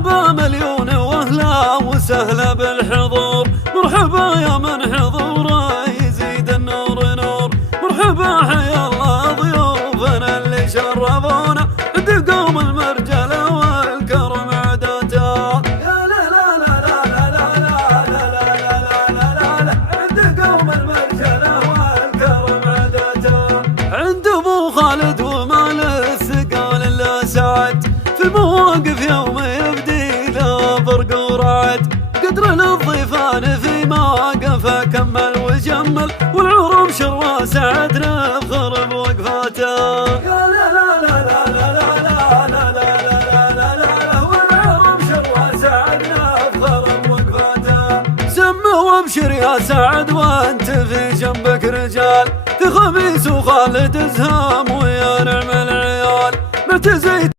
مرحبا مليون واهلا وسهلا بالحضور، مرحبا يا من حضوره يزيد النور نور، مرحبا حيا الله ضيوفنا اللي شرفونا عند قوم المرجله والكرم عادته. يا لا لا لا لا لا لا لا لا لا لا لا عند قوم المرجله والكرم عادته. عند ابو خالد ومال الثقال الا سعد في المواقف يوم يبدي له فرق ورعد، قدر للضيفان في مواقفه كمل وجمل، والعرم شروى سعد نفخر بوقفاته. يا لا لا لا لا لا لا لا لا لا لا والعرم شروى سعد نفخر بوقفاته. سمه وابشر يا سعد وانت في جنبك رجال، في خميس وخالد زهام ويا نعم العيال معتزي